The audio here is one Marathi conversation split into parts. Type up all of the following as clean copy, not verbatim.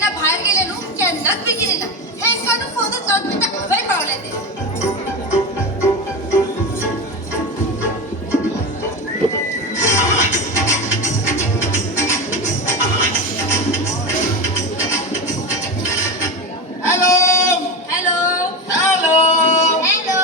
केन्ना भायर गेले न्हू केन्नाच बेगीन येना हेंका न्हू फोनच लावन पळयता खंय पावले ते hello hello hello hello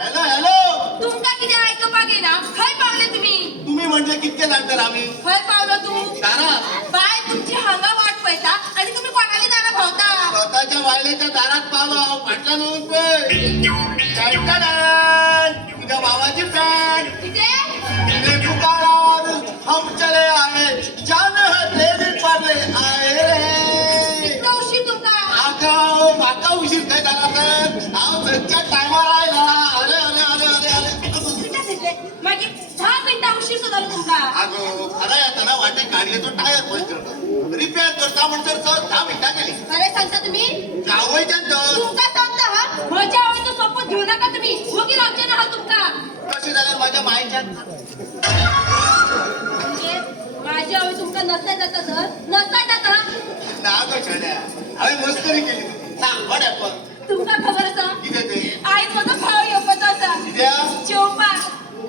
hello hello तुमका कितें आयकपाक येना खंय पावले तुमी तुम्ही म्हणजे कितके जाणकार आम्ही खंय पावलो तू दारात बाय तुमची हांगा वाट पळयता आनी तुमी कोणाली दारा भोंवता स्वतःच्या वायलेच्या दारात पावलो फाटल्यान येऊन पळय तुझ्या भावाची पॅन्ट कितें पुकार हम चले आए जान तेरी पडले आए रे कितलो उशीर तुमका अगं माका उशीर काय झाला तर हांव सदच्या टायमार आयला अरे अरे अरे अरे अरे कितें दिसले मागीर 10 मिनटां उशीर सुद्दां जालो तुमका अगो खरा येताना वाटे गाडयेचो टायर पंक्चर रिपेअर करता म्हणसर सर 10 मिनटां गेली खरें सांगता तुमी जावयच्यान तर तुमका सांगता हा म्हज्या आवयचो सोपत घेऊ नका तुमी वगीर रावचे ना हा तुमका कशें जाल्यार माझ्या मायेच्यान म्हणजे माझी आवय तुमका नसाय जाता तर नसाय जाता ना गो छड्या हांवें मस्करी केली ना व्हॉट हॅपन तुमका खबर आसा कितें ते आयज म्हजो भाव येवपाचो आसा कित्याक जेवपाक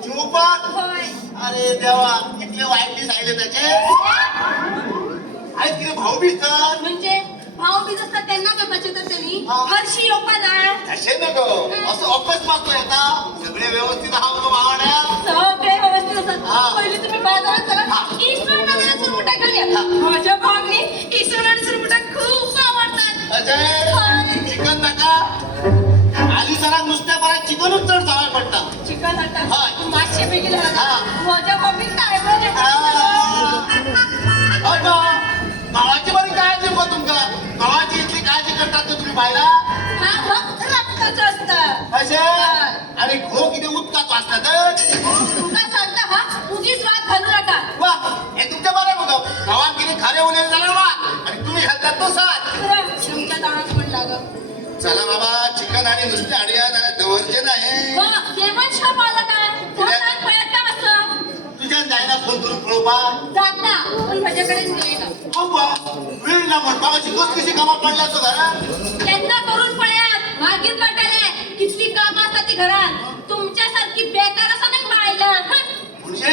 जेवपाक हय अरे देवा कितले वायट दीस आयले ताचे आयज कितें भाऊबीज तर म्हणजे भाव बीज असता तेन्ना करपाचें तर तेणी हा. हरशी येवपा ना तशें न्हू गो असो अकस्मात येता सगळे व्यवस्थित आहा गो वांगड्या सगळे व्यवस्थित हा. असतात पहिले तुम्ही बाजारात चला हा. इसवण नावाच्या सुरमुटा घेऊन या हा. माझ्या भावनी इसवण आणि सुरमुटा खूप आवडतात अजय हय. चिकन नाका आली सराक नुसत्या बऱ्या चिकनूच चड सवाय पडटा चिकन हय. हाडटा मातशे बेगीन हा. हाडटा माझ्या भावनीक टायमार अगो भावाची बरी काळजी गो तुमका भावाची इतली काळजी करतात तर तुम्ही बायला हा फक्त रक्ताचं असतं अशे हय. आणि घो किती उदकात वाचतात तुमका सांगता हा उगीच वाद घालू नका वा हे तुमच्या बरं बघ गावात किती खारे उरलेले जाणार वा आणि तुम्ही घालतात तो साथ खरं, तुमच्या दारात पण लागत चला बाबा चिकन आणि नुसते आडिया जरा दवरचे नाही हो जेवण शाप आला काय पोटात पळत का असं तुझ्या जायना फोन करून पळोवपा जाता पण माझ्याकडे वेळ ना अव्वा वेळ ना म्हणपा कशी कशी कामात पडल्या तो घरात त्यांना करून पळ्यात मागीर कळटले कितली कामं असतात ती घरात तुमच्यासारखी बेकार असा नाही बायला म्हणजे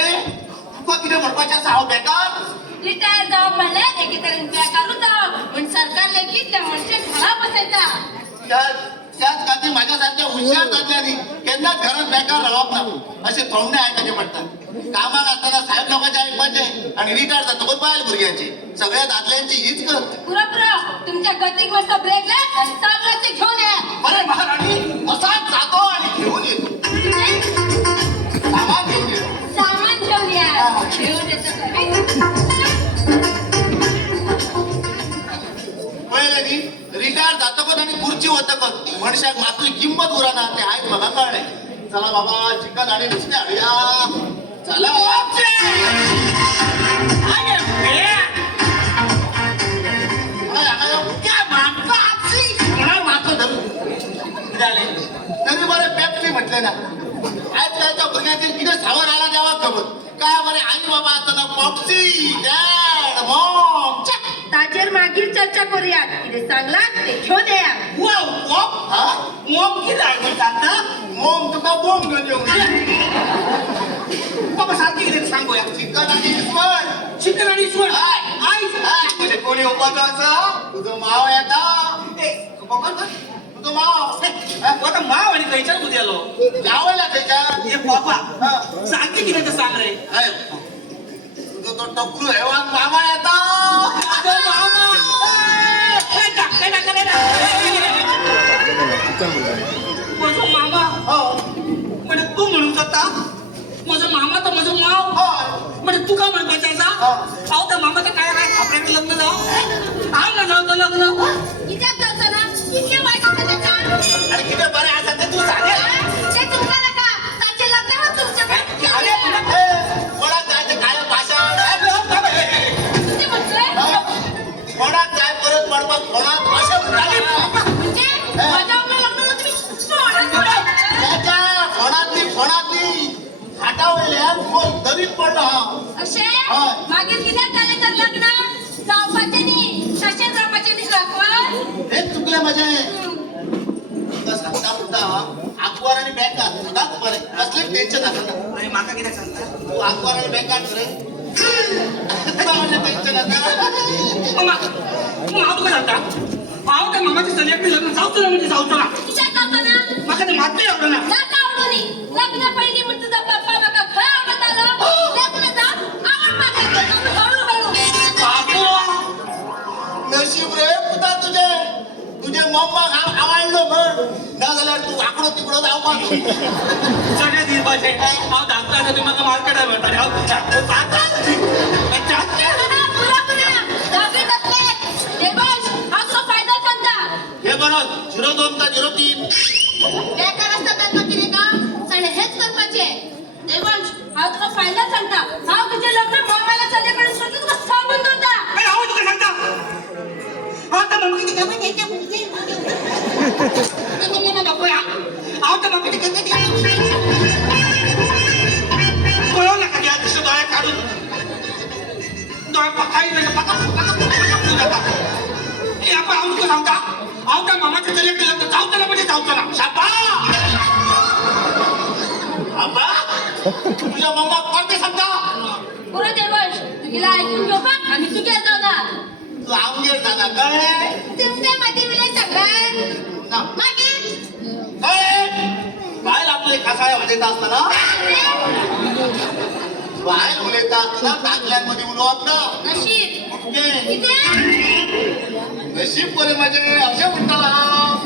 तुका किती म्हणपाचे आसा हांव बेकार रिटायर जावं म्हणले एके तरेन बेकारूच जावं पण सरकार लेगीत त्या मनशाक घरा बसयता त्याच खातीर माझ्यासारख्या हुशार दादल्यांनी केन्नाच घरात बेकार रावप ना असे थोडणे आयकाचे पडतात कामाक असताना साहेब लोकांचे ऐकपाचे आणि रिटायर जातकच बायल भुरग्यांची सगळ्या दादल्यांची हीच करत पुरा पुरा तुमच्या गतीक मस्त ब्रेक लाग आणि चांगलं ते घेऊन या अरे महाराणी असाच जातो आणि घेऊन येतो सामान घेऊन येतो सामान घेऊन या घेऊन येतो पहिले नी रिटायर जातकच आणि खुर्ची होतकच मनशाक मातली किंमत उराना ते आयज म्हाका कळ्ळें चला बाबा चिकन आणि नुस्तें हाडुया चला तरी बरे पेप्सी म्हटले ना आज त्याच्या भुरग्याचे किती सावर आला देवा खबर काय बरे आई बाबा असताना पॉप्सी डॅड मॉम ताचेर मागीर चर्चा करूया कितें सांगला ते घेऊन या मोम किती आहे सांगता मोम तुका बोम घेऊन येऊ बाबा सारखी किती सांगूया चिकन आणि इसवण चिकन आणि इसवण आई कोणी उपास असा तुझं माव येता तुझं माव आता माव आणि खयच्याच उद्यालो लावायला त्याच्या हे बाबा सांगते किती तर सांग रे तुझं तो टकरू हेवान मामा येता अगं मामा माझा मामा म्हणजे तू म्हणू शकता माझा मामा तर माझा माव म्हणजे तू का म्हणतो अहो त्या मामाचं काय काय आपल्याकडे लग्न जाऊ काय ना जाऊ तर लग्न कित्याक जावचो ना कितले वायट होता त्याचा आणि किती बरे असतात ते तू सांगेल ते तुमका नका ताचे लग्न हा तुमच्याकडे कोणात जायचं काय भाषा किती म्हटलंय कोणात जाय परत पडतात कोणात भाषा म्हणजे माझ्या आपलं लग्न तुम्ही त्याच्या फोनातली हाटावल्या फोन दरीत पडला हा अशे हय. मागीर कित्याक जालें तर लग्न जावपाचें न्ही तशेंच रावपाचें न्ही बरे कसले टेन्शन आता आणि माका किती सांगता तू आगवाराला बेकार रे म्हणजे टेन्शन आता मग हाव तुका सांगता हाव त्या मामाची सगळ्याकडे लग्न जाऊचं ना म्हणजे जाऊचं ना कित्याक जावचो ना? माका ते मात्र आवडलं ना नाका आवडुनी. लग्न पहिली म्हण तुझा पप्पा म्हाका खंय आवडतालो. लग्न जावन आवडपाक लागलो. हळू. बापू नशीब रे पुता तुझे मम्मा आवडलो म्हण ना जाल्यार तू आकडो तिकडो जावपाक सगळे दिवपाचे हाव धाकटा आसा तुम्ही म्हाका मार्केटार व्हरताले हाव दहावीत असले. देवांश, हा तुका फायदा सांगता. हे बरोबर 02 का 03 बेकार असता त्यांना किती काम सगळे हेच करपाचे. देवांश, हा तुका फायदा सांगता. हा तुझे लग्न मामाला सगळ्याकडे सोडून तुका सांगून होता. अरे हाव तुका सांगता हाव त्या मम्मी किती काम आहे ते मम्मा बापू या हाव त्या मम्मी किती कळव नका घ्या दुसरं डोळ्या काढून डोळ्या पकाई म्हणजे हे आपण हाव तुका सांगता हाव त्या मामाच्या चलेकडे लग्न जाऊचं ना म्हणजे जाऊचं ना शाबास आबा तुझ्या मम्मा करते सांगता पुरा देवांश, तू गेला ऐकून घेऊ का? आम्ही तू गेला जाणार. तू आमगेर जाणार कळले तुमच्या मध्ये विले सगळं ना मागे बायल आपले कसाय म्हणत असताना बायल उलयता असताना दाखल्यांमध्ये उलवप ना नशीब ओके किती नशीब बरे माझे असे म्हणताला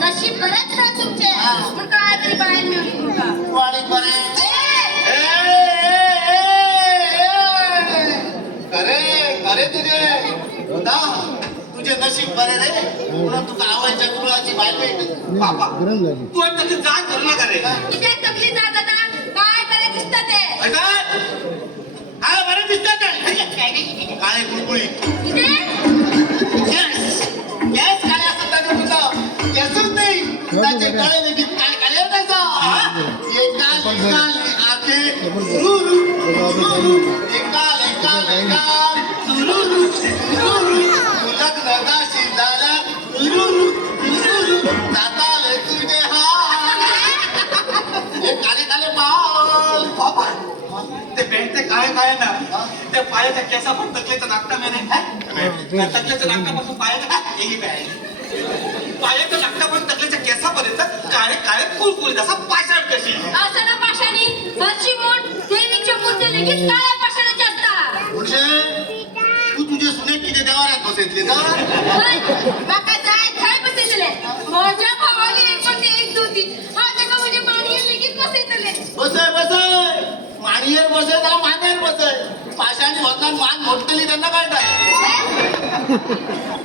नशीब बरेच ना तुमचे. हा. पण काय तरी बाहेर मिळली तुमका. वाणी बरे अरे तुझे नशीब बरे रे म्हणून तुका आवडच्या कुळाची बायको भेटली. बाबा तू आता तरी जाग करू नका रे किती तकली जात आता काय करे दिसत ते काय बरे दिसतात काळे कुळकुळी किती गॅस गॅस काय असं त्याने तुझं गॅसच नाही त्याचे काळे देखील काय काळे त्याचा एकाल आखे एकाल लग्न दाशी झाला जाताले तुझे हे काले काले बाल बाबा ते बँकचे काय काय ना त्या पायाच्या केसा पण तकलेचा नाकटा मेने तकलेच्या नाकटापासून पायाच्या पायाच्या नाकटापासून तकलेच्या केसापर्यंत काळे काळे कुळकुळीत असा पाषाण कशी असं ना पाशाणी हरची मोठ देवीच्या मूर्ती लगेच काळ्या पाषाणाची असतात. म्हणजे तू तुझे सुने किती देवाऱ्यात बसायचे ना माका जाय काय बसायचले माझ्या भावाने एक पण एक होती. हा त्याला म्हणजे माणियर लगेच बसायचले. बसाय माणीयर बसाय ना मानेर बसाय पाशाणी होता मान मोडतली त्यांना कळतात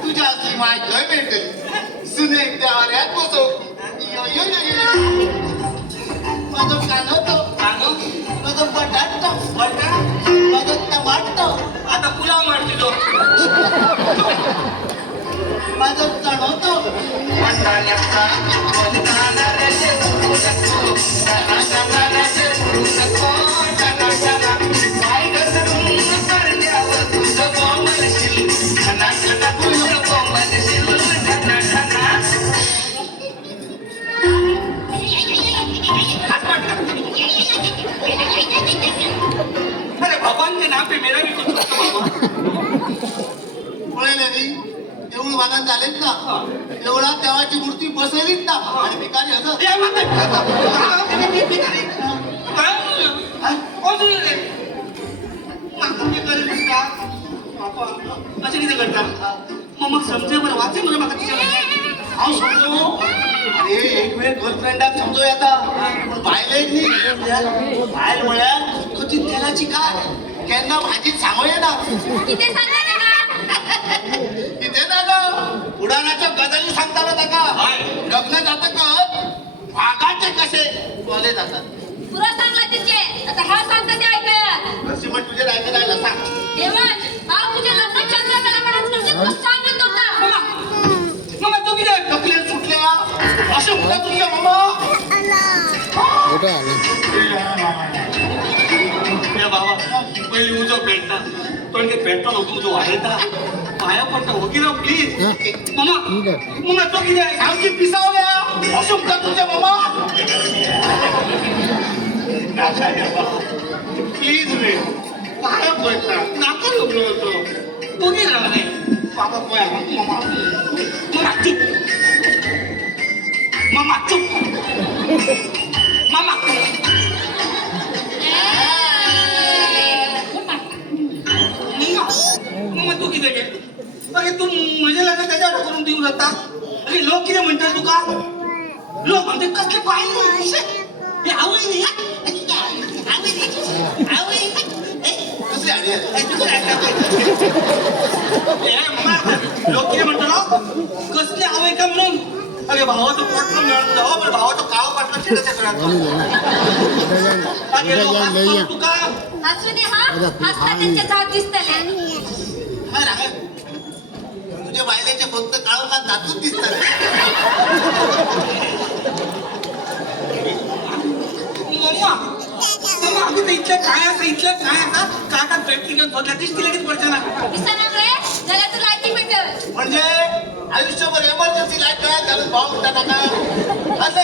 तुझ्या असली माय खय भेटली सुने देवाऱ्यात बसव माझं कानवतो माझं बटाटतो माझं टमाटतो आता पुलाव मारते तो माझं चढवतो अरे भगवान नाम पे मेरा भी कुछ बाबा पळेले नी देऊळ बांधून झालेत ना देवळात देवाची मूर्ती बसवलीत ना आणि भिकारी हजर ये असं किती करतात मग समजे बरं वाचे म्हणजे माका तिच्या हाव समजू अरे एक वेळ गर्लफ्रेंडाक समजू आता पण बायला एक नाही बायल म्हळ्यार कधी तेलाची काय केन्ना भाजीत सांगो येना किती सांगायला का? किती जागा उडाणाच्या गजाली सांगताना ताका लग्न जातकच भागाचे कसे बोले जातात पुरा सांगला तिचे आता हा सांगता ते ऐकूया. अशी म्हण तुझे रायचं राहिला सांग देवांश, हा तुझे लग्न चंद्रकला म्हणून सांगत होता. मग तू किती टकले सुटल्या असं म्हणत तुझ्या मामा बाबा पहिली उजो भेटता पण ते पेट्रोल होतो जो आहे ना पाया पडता होती ना प्लीज मामा मग तो किती आहे सांग की पिसावल्या असं म्हणत तुझ्या मामा नाका रे प्लीज रे पाया पडता नाका लग्न होतो तुम्ही राहा रे बाबा पाया मामा मामा चुप मामा मग तू किती घे अरे तू म्हणजे लग्न त्याच्यावर करून देऊ जाता अरे लोक किती म्हणतात तुका लोक म्हणते कसले पाहिजे हे आवडली कसली आली लोक किती म्हणतो ना कसले हवे का म्हणून अरे भावाचं पोटलं मिळून जावं पण भावाचं काळ पाटलं चिडाच्या घरात तुका हसू दे हा हसता त्यांच्या जात दिसतले तुझ्या बायलेचे फक्त काळोखात दातून दिसतात इथलं काय असं काका प्रॅक्टिकल स्वतः दिसती लगेच पडताना दिसणार रे जरा तू लायकी भेटल म्हणजे आयुष्यभर एमर्जन्सी लाईट काय घालून भाव म्हणता नका असं